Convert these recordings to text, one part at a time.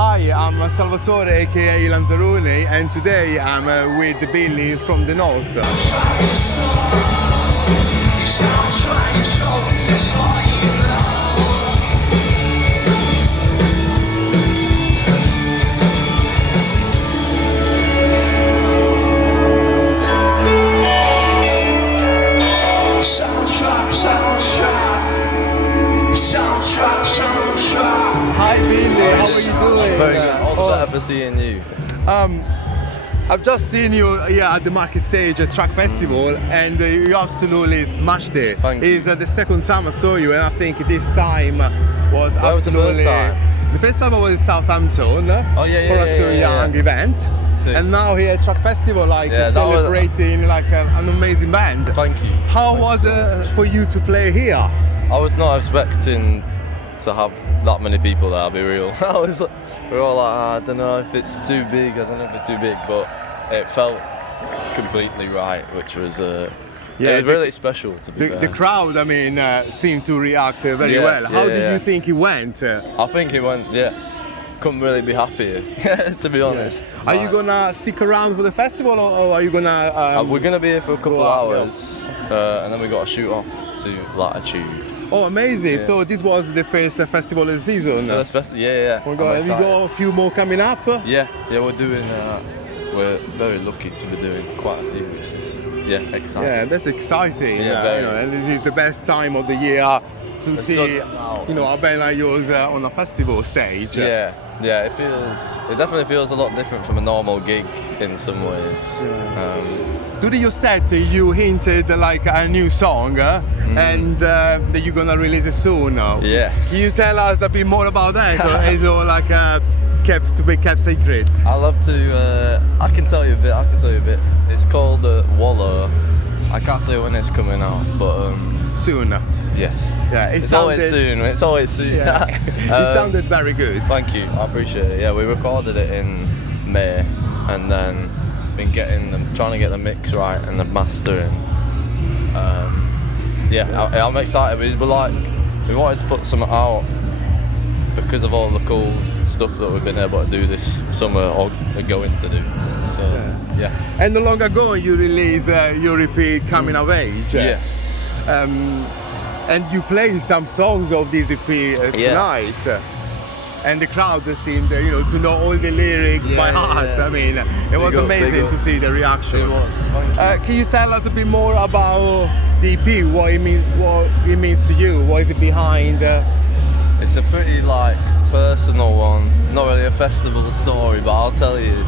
Hi, I'm Salvatore, aka Lanzarone, and today I'm with Billy from the north. Hi Billy, how are you doing? Very good. All the better for seeing you. I've just seen you at the Market Stage at Track Festival, and you absolutely smashed it. Thank you. It's the second time I saw you, and I think this time was Where was the absolutely. first time? The first time I was in Southampton for a So Young event, Sick. and now here at Track Festival, celebrating an amazing band. Thank you. How was it for you to play here? I was not expecting to have that many people there, I'll be real. We were all like, I don't know if it's too big, but it felt completely right, which was it was really special to be fair. The crowd, seemed to react very well. How did you think it went? I think it went, couldn't really be happier, to be honest. Are you gonna stick around for the festival, or are you gonna? We're gonna be here for a couple of hours, and then we got to shoot off to Latitude. Oh, amazing! Yeah. So this was the first festival of the season. First festival, yeah. Oh my God, have you got a few more coming up? Yeah, we're doing. We're very lucky to be doing quite a few, which is exciting. Yeah, that's exciting. Yeah, and this is the best time of the year to see, a band like yours on a festival stage. Yeah, it definitely feels a lot different from a normal gig in some ways. Yeah. During your set, you hinted like a new song, and that you're gonna release it soon. Yes. Can you tell us a bit more about that, or is it all like kept secret? I love to. I can tell you a bit. It's called Wallow. I can't say when it's coming out, but soon. Yes. Yeah, it's always soon. Yeah. It sounded very good. Thank you, I appreciate it. Yeah, we recorded it in May, and then been trying to get the mix right and the mastering. I'm excited. We wanted to put something out because of all the cool stuff that we've been able to do this summer or are going to do. So And not long ago you released your EP Coming of Age. Yes. And you played some songs of this EP tonight. And the crowd seemed, to know all the lyrics by heart. Yeah. It was amazing to see the reaction. It was. Thank you. Can you tell us a bit more about the EP? What it means to you? What is it behind? It's a pretty personal one. Not really a festival story, but I'll tell you.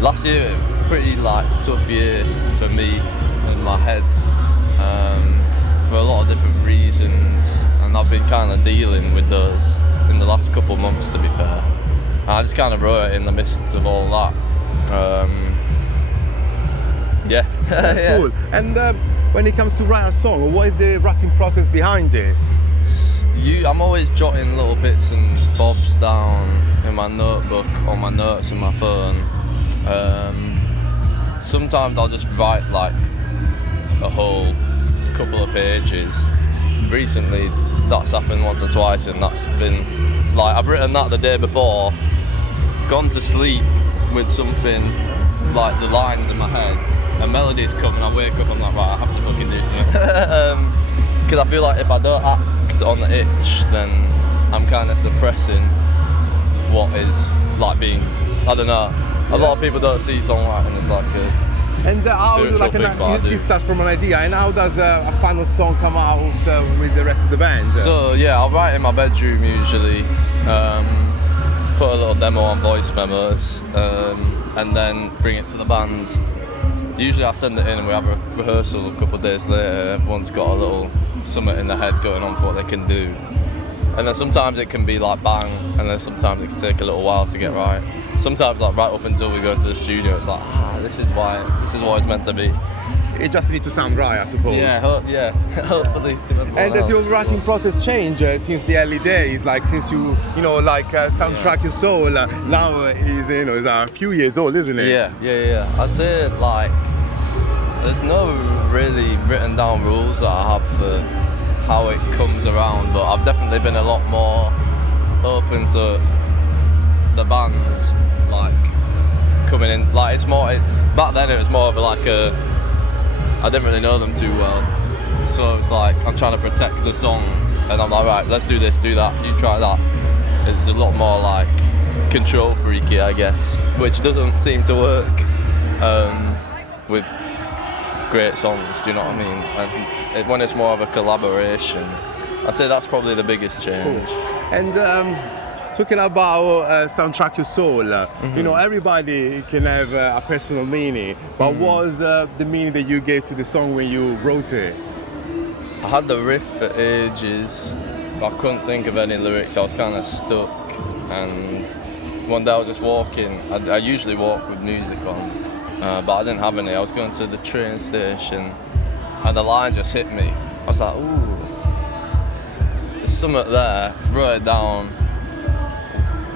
Last year, pretty tough year for me and my head, for a lot of different reasons. And I've been kind of dealing with those in the last couple of months, to be fair. And I just kind of wrote it in the midst of all that. That's cool. And when it comes to write a song, what is the writing process behind it? I'm always jotting little bits and bobs down in my notebook or my notes on my phone. Sometimes I'll just write a whole couple of pages. Recently that's happened once or twice, and that's been I've written that the day before, gone to sleep with something the lines in my head, a melody's come and I wake up, I'm like, right, I have to fucking do something. Because I feel like if I don't act on the itch, then I'm kind of suppressing what is being, I don't know, a lot of people don't see songwriting as and how this starts from an idea, and how does a final song come out with the rest of the band? So I'll write in my bedroom usually, put a little demo on voice memos, and then bring it to the band. Usually I send it in and we have a rehearsal a couple of days later. Everyone's got a little something in their head going on for what they can do. And then sometimes it can be bang, and then sometimes it can take a little while to get right. Sometimes right up until we go to the studio, it's this is what it's meant to be. It just needs to sound right, I suppose. Hopefully. And does your writing process change since the early days? Since you soundtrack your soul, now is a few years old, isn't it? Yeah. I'd say there's no really written down rules that I have for how it comes around, but I've definitely been a lot more open to the bands like coming in. Like it's more. Back then it was more of like a. I didn't really know them too well, so it was like I'm trying to protect the song, and I'm like, right, let's do this, do that, you try that. It's a lot more like control freaky, I guess, which doesn't seem to work with great songs. Do you know what I mean? And when it's more of a collaboration, I'd say that's probably the biggest change. Cool. And talking about soundtrack your soul, you know, everybody can have a personal meaning, but what was the meaning that you gave to the song when you wrote it? I had the riff for ages, but I couldn't think of any lyrics. I was kind of stuck, and one day I was just walking. I usually walk with music on, but I didn't have any. I was going to the train station, and the line just hit me. I was like, ooh, there's something there. Wrote it down.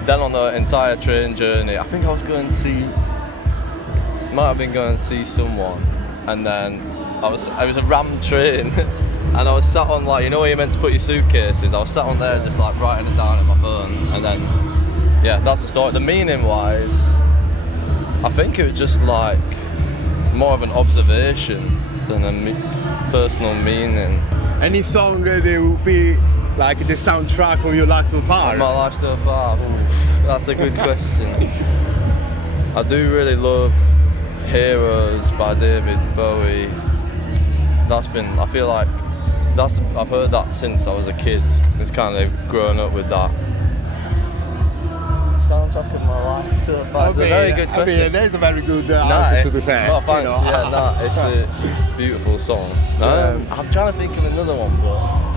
Then on the entire train journey, I think I was going to see, might have been going to see someone, and then it was a ram train, and I was sat on, like, you know where you're meant to put your suitcases, I was sat on there just like writing it down on my phone, and then, yeah, that's the story. The meaning wise, I think it was just like more of an observation than a personal meaning. Any song that would be like the soundtrack of your life so far? My life so far? Oof, that's a good question. I do really love Heroes by David Bowie. I feel like I've heard that since I was a kid. It's kind of grown up with that. Soundtrack of my life so far. It's a very good question. I mean, that is a very good answer, to be fair. Oh, thanks. You know. It's a beautiful song. I'm trying to think of another one, but.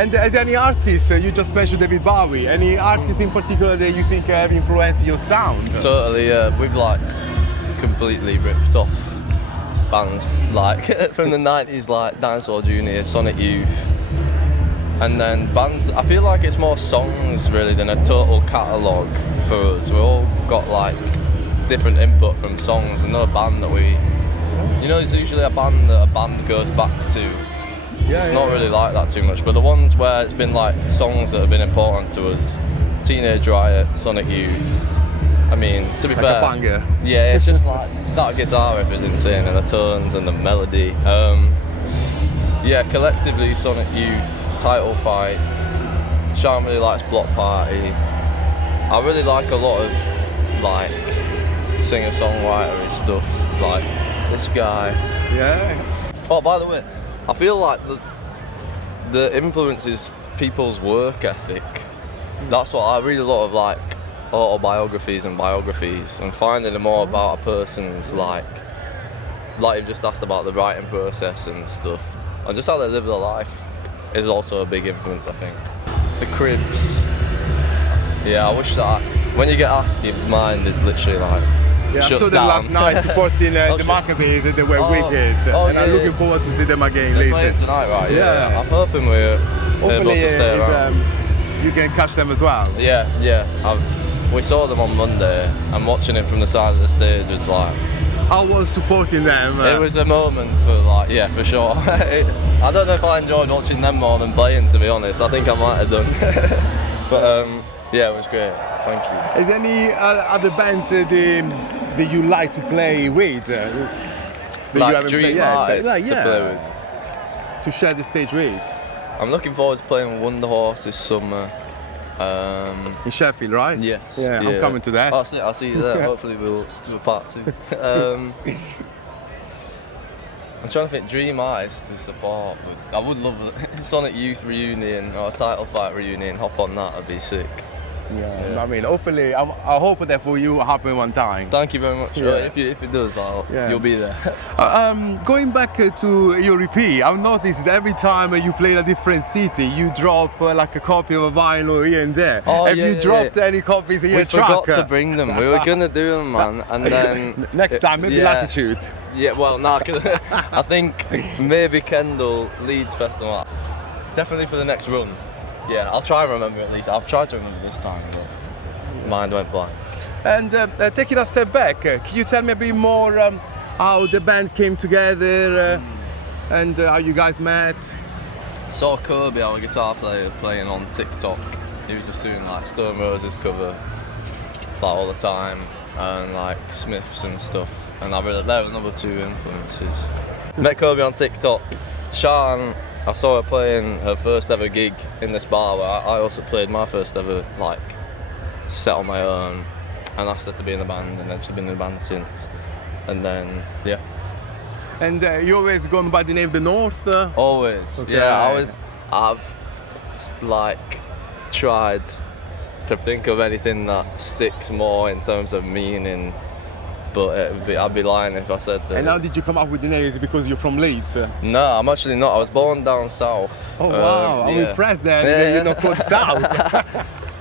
And as any artist, you just mentioned David Bowie. Any artists in particular that you think have influenced your sound? Totally, yeah. We've like completely ripped off bands like from the 90s, like Dinosaur Jr., Sonic Youth, and then bands. I feel like it's more songs really than a total catalogue for us. We've all got like different input from songs, and no band that there's usually a band that a band goes back to. It's not really like that too much, but the ones where it's been like songs that have been important to us, Teenage Riot, Sonic Youth. I mean, to be like fair, a banger. Yeah, it's just like that guitar riff is insane, and the tones and the melody. Collectively, Sonic Youth, Title Fight, Sean really likes Block Party. I really like a lot of like singer-songwriter stuff, like this guy. Yeah. Oh, by the way, I feel like the influence is people's work ethic. That's what I read a lot of, like autobiographies and biographies, and finding more about a person's like you've just asked about the writing process and stuff, and just how they live their life is also a big influence, I think. The Cribs. Yeah, I wish that when you get asked, your mind is literally like. Yeah, I saw them last night supporting the Maccabees, and they were wicked. And I'm looking forward to see them again later. later. Playing tonight, right? Yeah. I'm hoping we're able to stay around. You can catch them as well. Yeah. We saw them on Monday, and watching it from the side of the stage was like. I was supporting them. It was a moment for sure. I don't know if I enjoyed watching them more than playing, to be honest. I think I might have done. But it was great. Thank you. Is there any other bands that you like to play with? That like you haven't dream artists to play with? To share the stage with? I'm looking forward to playing Wonder Horse this summer. In Sheffield, right? Yes. Yeah, I'm coming to that. I'll see you there. Hopefully we'll do a part 2. I'm trying to think dream artists to support. I would love a Sonic Youth reunion or a Title Fight reunion. Hop on that, that'd be sick. Yeah. I mean, hopefully, I hope that for you will happen one time. Thank you very much. Yeah. If it does, you'll be there. Going back to your EP, I've noticed that every time you play in a different city, you drop like a copy of a vinyl here and there. Have you dropped any copies in your truck? We forgot to bring them. We were gonna do them, man, and then next time maybe Latitude. Yeah, well, I think maybe Kendall, Leeds Festival. Definitely for the next run. Yeah, I'll try and remember at least. I've tried to remember this time, but mind went blank. And taking a step back, can you tell me a bit more how the band came together and how you guys met? Saw Kobe, our guitar player, playing on TikTok, he was just doing like Stone Roses cover like all the time, and like Smiths and stuff. And they're another two influences. Met Kobe on TikTok. Sian, I saw her playing her first ever gig in this bar where I also played my first ever like set on my own, and asked her to be in the band, and then she's been in the band since. And then yeah. And you always gone by the name The North? Always. Okay. Yeah, I've like tried to think of anything that sticks more in terms of meaning, but I'd be lying if I said that. And how did you come up with the name? Is it because you're from Leeds? No, I'm actually not. I was born down south. Oh wow, I'm yeah. impressed that you're not called South.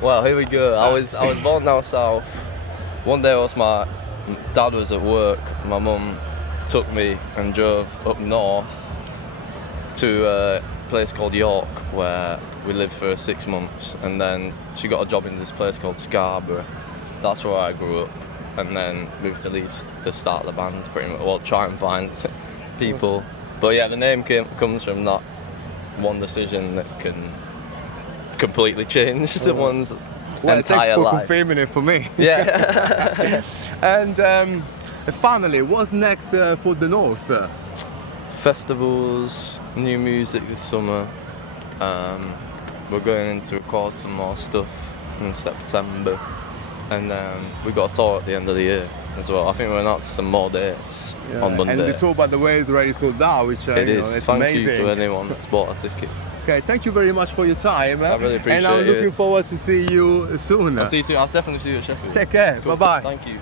Well, here we go. I was born down south. One day, my dad was at work. My mum took me and drove up north to a place called York, where we lived for 6 months, and then she got a job in this place called Scarborough. That's where I grew up, and then moved to Leeds to start the band, pretty much. Well, try and find people. But yeah, the name comes from that one decision that can completely change someone's Well, entire thanks for life. confirming it for me. Yeah. And finally, what's next for The North? Festivals, new music this summer. We're going in to record some more stuff in September, and we got a tour at the end of the year as well. I think we're announcing some more dates on Monday. And the tour, by the way, is already sold out, which it is. it's Thank amazing. you to anyone that's bought a ticket. Okay, thank you very much for your time. I really appreciate it. And I'm looking forward to see you soon. I'll see you soon. I'll definitely see you at Sheffield. Take care. Cool. Bye-bye. Thank you.